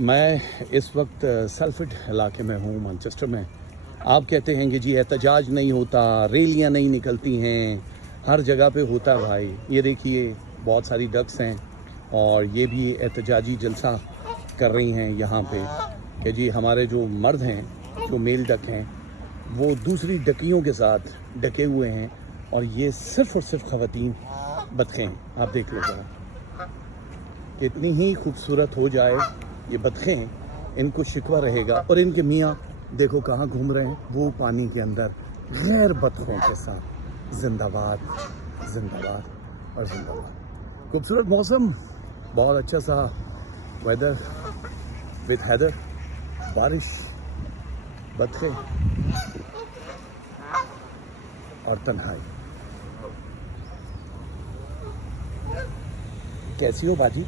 मैं इस वक्त सेल्फिड इलाके में हूँ, मैनचेस्टर में। आप कहते हैं कि जी एहतजाज नहीं होता, रैलियाँ नहीं निकलती हैं, हर जगह पे होता है भाई। ये देखिए बहुत सारी डक्स हैं और ये भी एहतजाजी जलसा कर रही हैं यहाँ पे कि जी हमारे जो मर्द हैं, जो मेल डक हैं, वो दूसरी डकियों के साथ डके हुए हैं और ये सिर्फ़ और सिर्फ ख़वातीन बतखें हैं। आप देख लो ज़रा, कितनी ही खूबसूरत हो जाए ये बतखें, इनको शिकवा रहेगा। और इनके मियाँ देखो कहाँ घूम रहे हैं, वो पानी के अंदर गैर बतखों के साथ। जिंदाबाद, जिंदाबाद और जिंदाबाद। खूबसूरत मौसम, बहुत अच्छा सा वेदर विद हैदर, बारिश, बतखें और तन्हाई। कैसी हो बाजी?